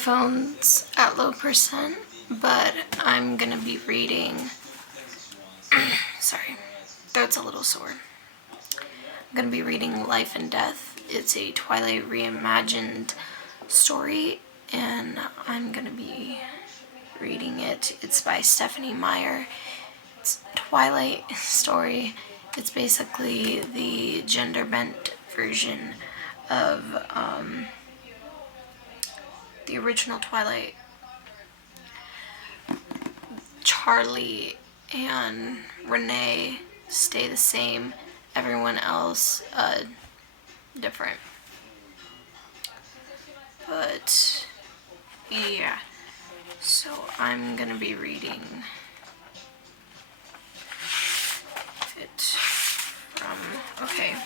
phone's at low percent, but I'm gonna be reading, sorry, throat's a little sore. I'm gonna be reading Life and Death. It's a Twilight reimagined story, and I'm gonna be reading it. It's by Stephanie Meyer. It's a Twilight story. It's basically the gender bent version of the original Twilight. Charlie and Renee stay the same. Everyone else different. But yeah, so I'm gonna be reading it from, okay.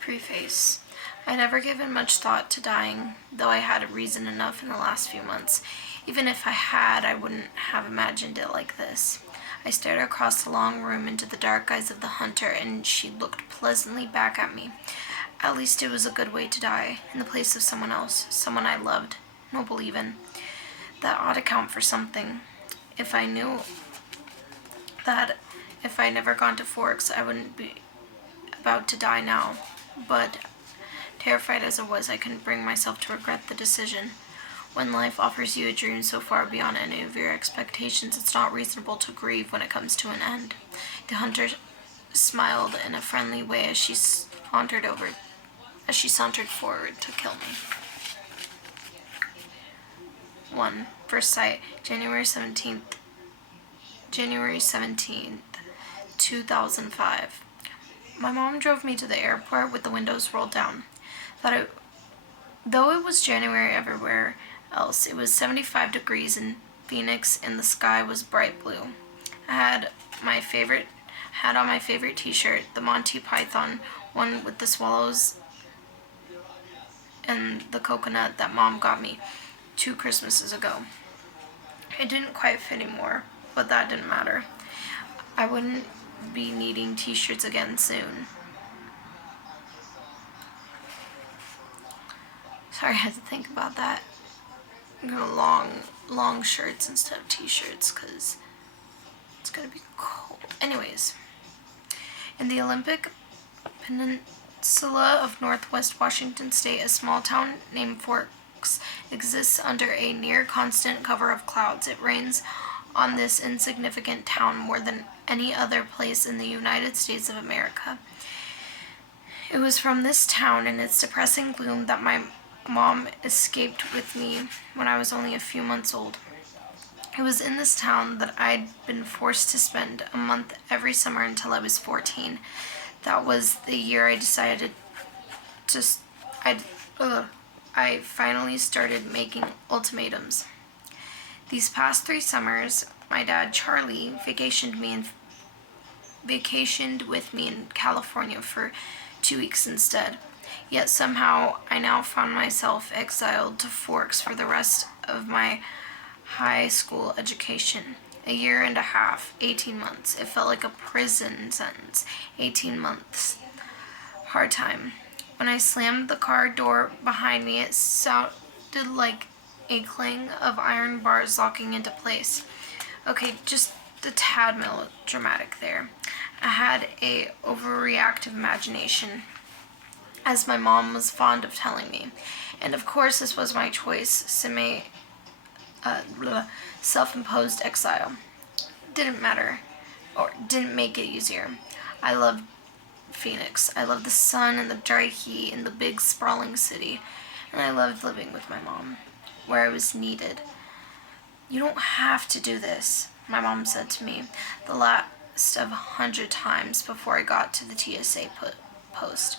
Preface. I'd never given much thought to dying, though I had reason enough in the last few months. Even if I had, I wouldn't have imagined it like this. I stared across the long room into the dark eyes of the hunter, and she looked pleasantly back at me. At least it was a good way to die, in the place of someone else, someone I loved, noble even. That ought to count for something. If I knew that if I'd never gone to Forks, I wouldn't be about to die now. But terrified as I was, I couldn't bring myself to regret the decision. When life offers you a dream so far beyond any of your expectations, it's not reasonable to grieve when it comes to an end. The hunter smiled in a friendly way as she sauntered forward to kill me. 1. First sight, January 17th, 2005. My mom drove me to the airport with the windows rolled down. Though it was January everywhere else, it was 75 degrees in Phoenix and the sky was bright blue. I had on my favorite t-shirt, the Monty Python one with the swallows and the coconut that Mom got me 2 Christmases ago. It didn't quite fit anymore, but that didn't matter. I wouldn't be needing t-shirts again soon. Sorry, I had to think about that. I'm gonna long shirts instead of t-shirts because it's gonna be cold. Anyways, in the Olympic Peninsula of Northwest Washington State, a small town named Forks exists under a near constant cover of clouds. It rains on this insignificant town more than any other place in the United States of America. It was from this town and its depressing gloom that my mom escaped with me when I was only a few months old. It was in this town that I'd been forced to spend a month every summer until I was 14. That was the year I decided I finally started making ultimatums. These past 3 summers, my dad, Charlie, vacationed with me in California for 2 weeks instead. Yet somehow I now found myself exiled to Forks for the rest of my high school education. A year and a half, 18 months. It felt like a prison sentence. 18 months. Hard time. When I slammed the car door behind me, it sounded like a clang of iron bars locking into place. Okay, just a tad melodramatic there. I had a overreactive imagination, as my mom was fond of telling me. And of course this was my choice, self-imposed exile. Didn't matter, or didn't make it easier. I loved Phoenix. I loved the sun and the dry heat in the big sprawling city. And I loved living with my mom, where I was needed. You don't have to do this, my mom said to me the last of 100 times before I got to the TSA post.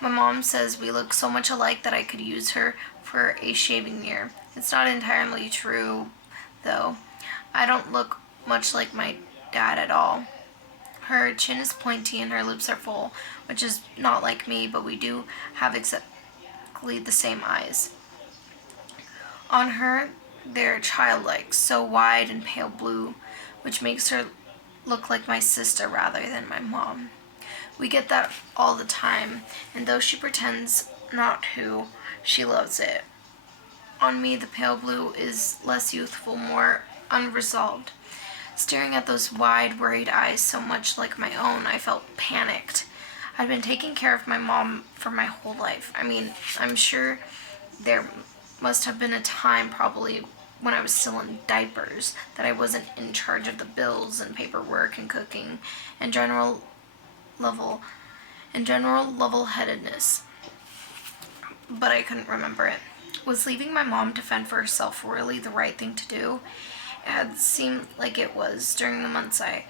My mom says we look so much alike that I could use her for a shaving mirror. It's not entirely true, though. I don't look much like my dad at all. Her chin is pointy and her lips are full, which is not like me, but we do have exactly the same eyes. On her, they're childlike, so wide and pale blue, which makes her look like my sister rather than my mom. We get that all the time, and though she pretends not to, she loves it. On me, the pale blue is less youthful, more unresolved. Staring at those wide, worried eyes so much like my own, I felt panicked. I'd been taking care of my mom for my whole life. I mean, I'm sure there must have been a time, probably when I was still in diapers, that I wasn't in charge of the bills and paperwork and cooking and general level-headedness. But I couldn't remember it. Was leaving my mom to fend for herself really the right thing to do? It had seemed like it was during the months I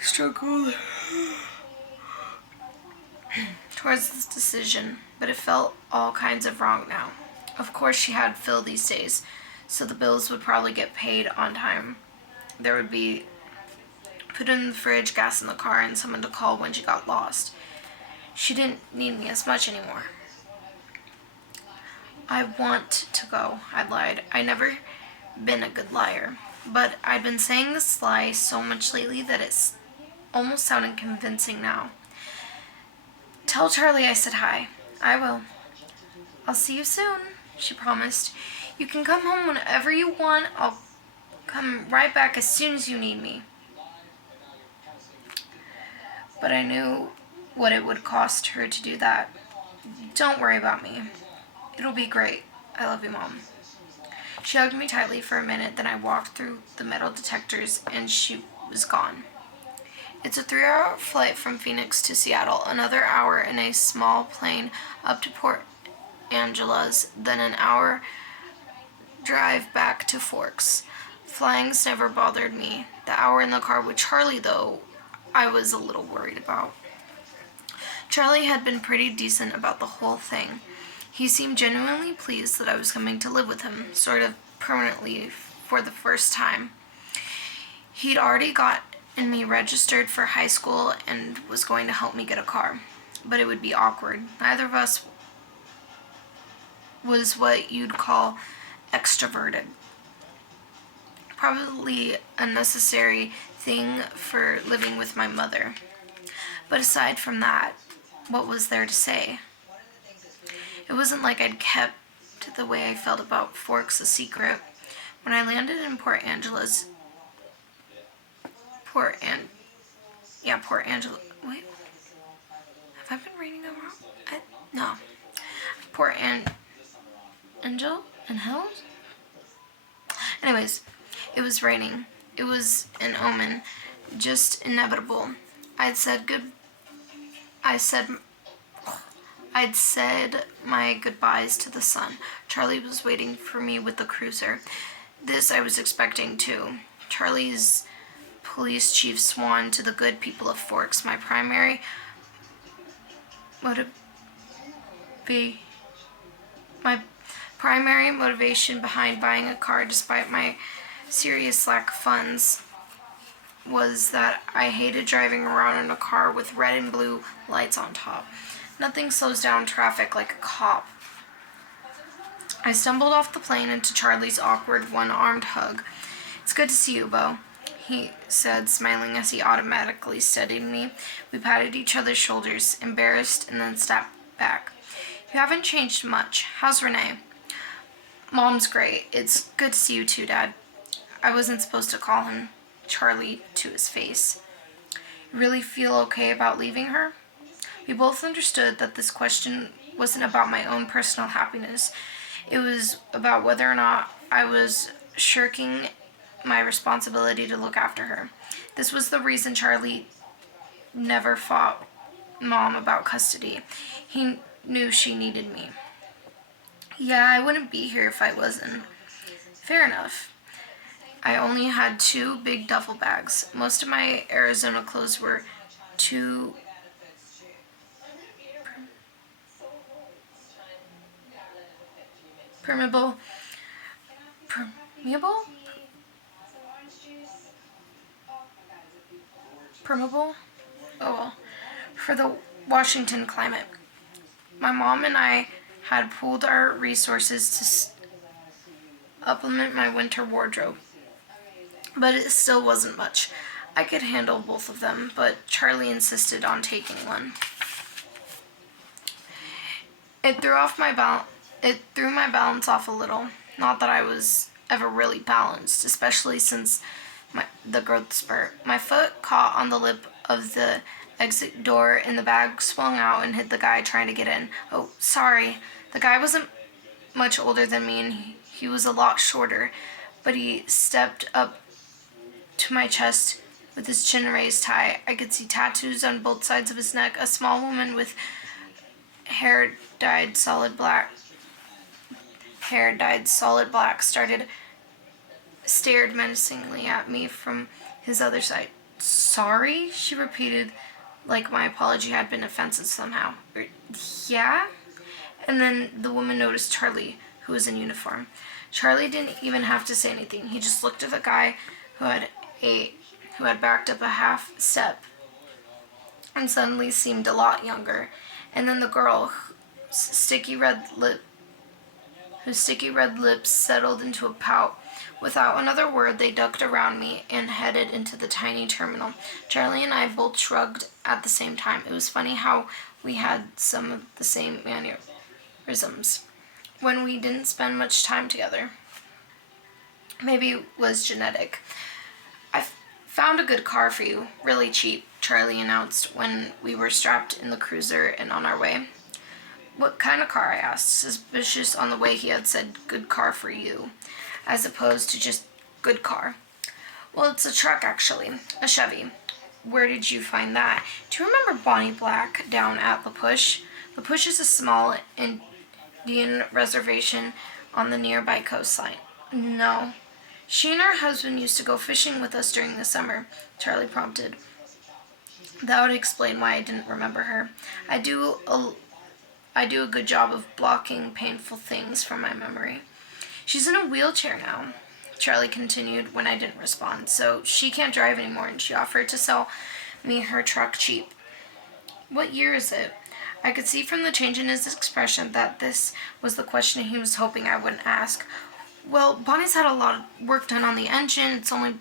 struggled towards this decision, but it felt all kinds of wrong now. Of course, she had Phil these days, so the bills would probably get paid on time. There would be food in the fridge, gas in the car, and someone to call when she got lost. She didn't need me as much anymore. I want to go, I lied. I'd never been a good liar, but I'd been saying this lie so much lately that it's almost sounding convincing now. Tell Charlie I said hi. I will. I'll see you soon, she promised. You can come home whenever you want. I'll come right back as soon as you need me. But I knew what it would cost her to do that. Don't worry about me. It'll be great. I love you, Mom. She hugged me tightly for a minute, then I walked through the metal detectors and she was gone. It's a 3-hour flight from Phoenix to Seattle, another hour in a small plane up to Port Angeles, then an hour drive back to Forks. Flying's never bothered me. The hour in the car with Charlie, though, I was a little worried about. Charlie had been pretty decent about the whole thing. He seemed genuinely pleased that I was coming to live with him, sort of permanently for the first time. He'd already gotten me registered for high school and was going to help me get a car. But it would be awkward. Neither of us was what you'd call extroverted. Probably a necessary thing for living with my mother. But aside from that, what was there to say? It wasn't like I'd kept the way I felt about Forks a secret. When I landed in Port Angeles, wait, have I been reading that wrong? No. Port Angel and Hills? Anyways, it was raining. It was an omen, just inevitable. I'd said my goodbyes to the sun. Charlie was waiting for me with the cruiser. This I was expecting too. Charlie's police chief swan to the good people of Forks. My primary motivation behind buying a car, despite my serious lack of funds, was that I hated driving around in a car with red and blue lights on top. Nothing slows down traffic like a cop. I stumbled off the plane into Charlie's awkward one-armed hug. It's good to see you, Beau, he said, smiling as he automatically steadied me. We patted each other's shoulders, embarrassed, and then stepped back. You haven't changed much. How's Renee? Mom's great. It's good to see you too, Dad. I wasn't supposed to call him Charlie to his face. You really feel okay about leaving her? We both understood that this question wasn't about my own personal happiness. It was about whether or not I was shirking my responsibility to look after her. This was the reason Charlie never fought Mom about custody. He knew she needed me. Yeah, I wouldn't be here if I wasn't. Fair enough. I only had 2 big duffel bags. Most of my Arizona clothes were too permeable? Oh well, for the Washington climate. My mom and I had pooled our resources to supplement my winter wardrobe, but it still wasn't much. I could handle both of them, but Charlie insisted on taking one. It threw my balance off a little. Not that I was ever really balanced, especially since the growth spurt. My foot caught on the lip of the exit door and the bag swung out and hit the guy trying to get in. Oh, sorry. The guy wasn't much older than me and he was a lot shorter, but he stepped up to my chest with his chin raised high. I could see tattoos on both sides of his neck. A small woman with hair dyed solid black stared menacingly at me from his other side. Sorry, she repeated, like my apology had been offensive somehow. Yeah? And then the woman noticed Charlie, who was in uniform. Charlie didn't even have to say anything. He just looked at the guy who had backed up a half step and suddenly seemed a lot younger. And then the girl, whose sticky red lips settled into a pout. Without another word, they ducked around me and headed into the tiny terminal. Charlie and I both shrugged at the same time. It was funny how we had some of the same mannerisms when we didn't spend much time together. Maybe it was genetic. I found a good car for you, really cheap, Charlie announced when we were strapped in the cruiser and on our way. What kind of car? I asked, suspicious on the way he had said good car for you, as opposed to just good car. Well, it's a truck, actually, a Chevy. Where did you find that? Do you remember Bonnie Black down at La Push? La Push is a small Indian reservation on the nearby coastline. No. She and her husband used to go fishing with us during the summer, Charlie prompted. That would explain why I didn't remember her. I do a good job of blocking painful things from my memory. She's in a wheelchair now, Charlie continued when I didn't respond, so she can't drive anymore, and she offered to sell me her truck cheap. What year is it? I could see from the change in his expression that this was the question he was hoping I wouldn't ask. Well, Bonnie's had a lot of work done on the engine. It's only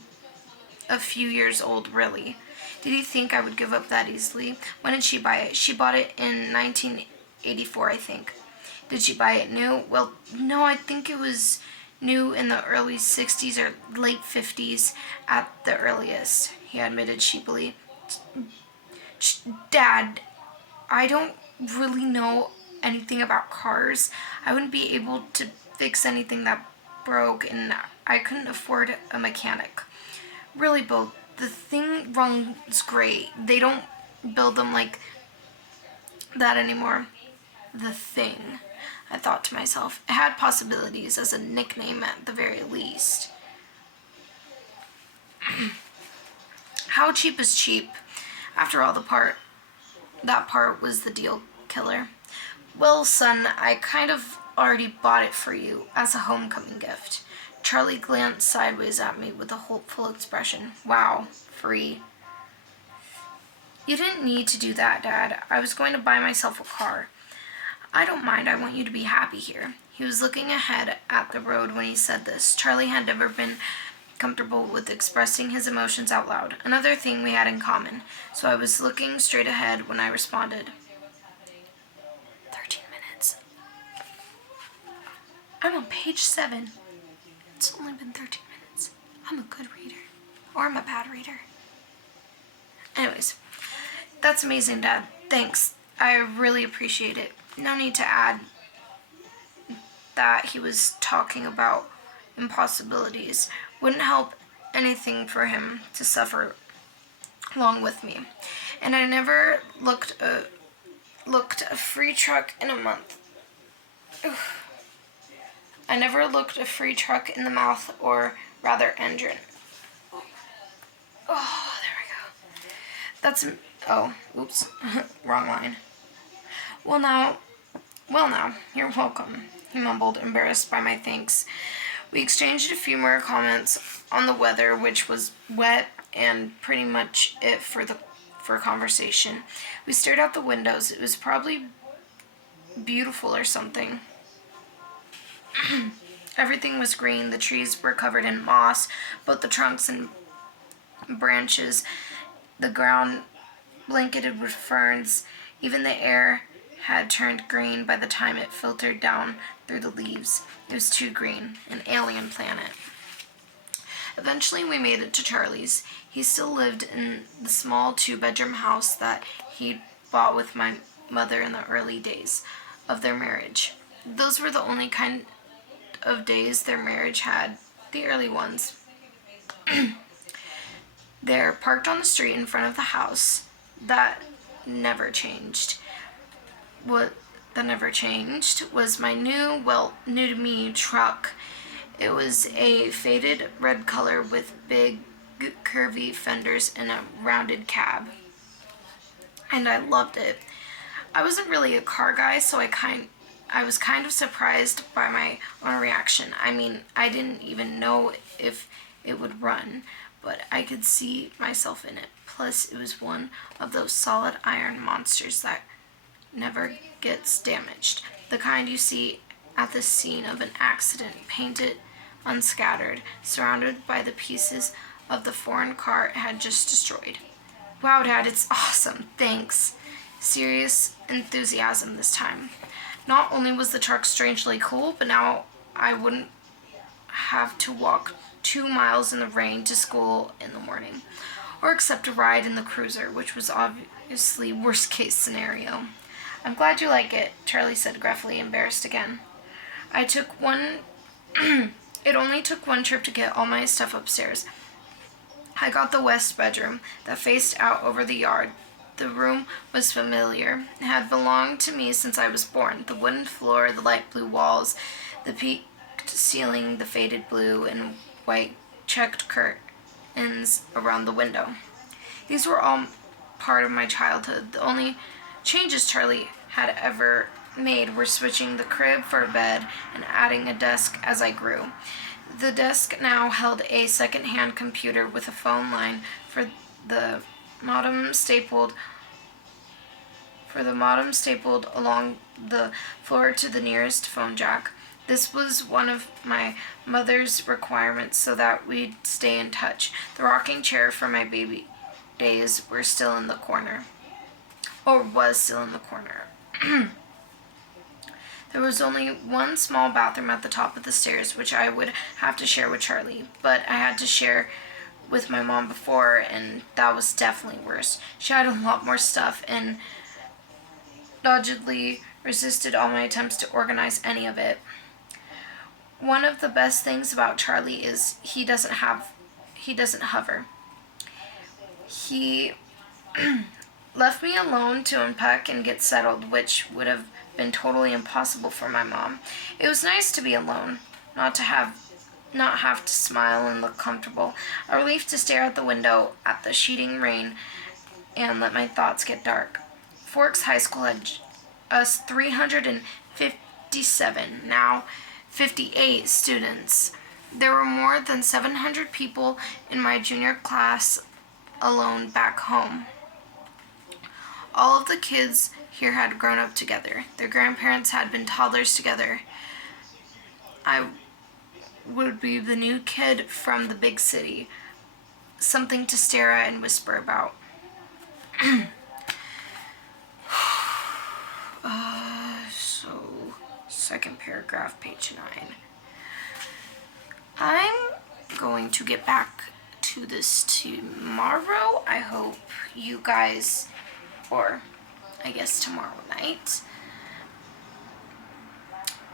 a few years old, really. Did he think I would give up that easily? When did she buy it? She bought it in 1984, I think. Did she buy it new? Well, no, I think it was new in the early 60s or late 50s at the earliest, he admitted sheepily. Dad, I don't really know anything about cars. I wouldn't be able to fix anything that broke, and I couldn't afford a mechanic. Really, Bo, the thing runs great. They don't build them like that anymore. The Thing, I thought to myself. It had possibilities as a nickname at the very least. How cheap is cheap? After all, that part was the deal killer. Well, son, I kind of already bought it for you as a homecoming gift. Charlie glanced sideways at me with a hopeful expression. Wow, free. You didn't need to do that, Dad. I was going to buy myself a car. I don't mind. I want you to be happy here. He was looking ahead at the road when he said this. Charlie had never been comfortable with expressing his emotions out loud. Another thing we had in common. So I was looking straight ahead when I responded. 13 minutes. I'm on page 7. It's only been 13 minutes. I'm a good reader. Or I'm a bad reader. Anyways, that's amazing, Dad. Thanks. I really appreciate it. No need to add that he was talking about impossibilities. Wouldn't help anything for him to suffer along with me. And I never looked a free truck in a month. I never looked a free truck in the mouth, or rather engine. Oh, there we go. Oops, wrong line. Well now, you're welcome, he mumbled, embarrassed by my thanks. We exchanged a few more comments on the weather, which was wet, and pretty much it for conversation. We stared out the windows. It was probably beautiful or something. Everything was green. The trees were covered in moss. Both the trunks and branches, the ground blanketed with ferns. Even the air had turned green by the time it filtered down through the leaves. It was too green, an alien planet. Eventually, we made it to Charlie's. He still lived in the small 2-bedroom house that he'd bought with my mother in the early days of their marriage. Those were the only kind of days their marriage had, the early ones. They're parked on the street in front of the house. That never changed. What never changed was my new to me truck. It was a faded red color with big curvy fenders and a rounded cab. And I loved it. I wasn't really a car guy, so I was kind of surprised by my own reaction. I mean, I didn't even know if it would run, but I could see myself in it. Plus, it was one of those solid iron monsters that never gets damaged. The kind you see at the scene of an accident, painted, unscattered, surrounded by the pieces of the foreign car it had just destroyed. Wow, Dad, it's awesome. Thanks. Serious enthusiasm this time. Not only was the truck strangely cool, but now I wouldn't have to walk 2 miles in the rain to school in the morning, or accept a ride in the cruiser, which was obviously worst case scenario. I'm glad you like it, Charlie said gruffly, embarrassed again. It only took one trip to get all my stuff upstairs. I got the west bedroom that faced out over the yard. The room was familiar. It had belonged to me since I was born. The wooden floor, the light blue walls, the peaked ceiling, the faded blue and white checked curtains around the window. These were all part of my childhood. The only changes Charlie had ever made were switching the crib for a bed and adding a desk as I grew. The desk now held a second-hand computer with a phone line for the modem stapled along the floor to the nearest phone jack. This was one of my mother's requirements so that we'd stay in touch. The rocking chair for my baby days were still in the corner. Or was still in the corner. There was only one small bathroom at the top of the stairs, which I would have to share with Charlie, but I had to share with my mom before, and that was definitely worse. She had a lot more stuff and doggedly resisted all my attempts to organize any of it. One of the best things about Charlie is he doesn't hover. He left me alone to unpack and get settled, which would have been totally impossible for my mom. It was nice to be alone, not have to smile and look comfortable. A relief to stare out the window at the sheeting rain and let my thoughts get dark. Forks High School had us 357, now 58 students. There were more than 700 people in my junior class alone back home. All of the kids here had grown up together. Their grandparents had been toddlers together. I would be the new kid from the big city, something to stare at and whisper about. Second paragraph, page 9. I'm going to get back to this tomorrow. I hope you guys, or I guess tomorrow night,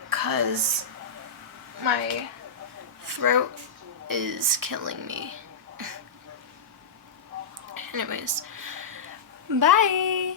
because my throat is killing me. Anyways, bye!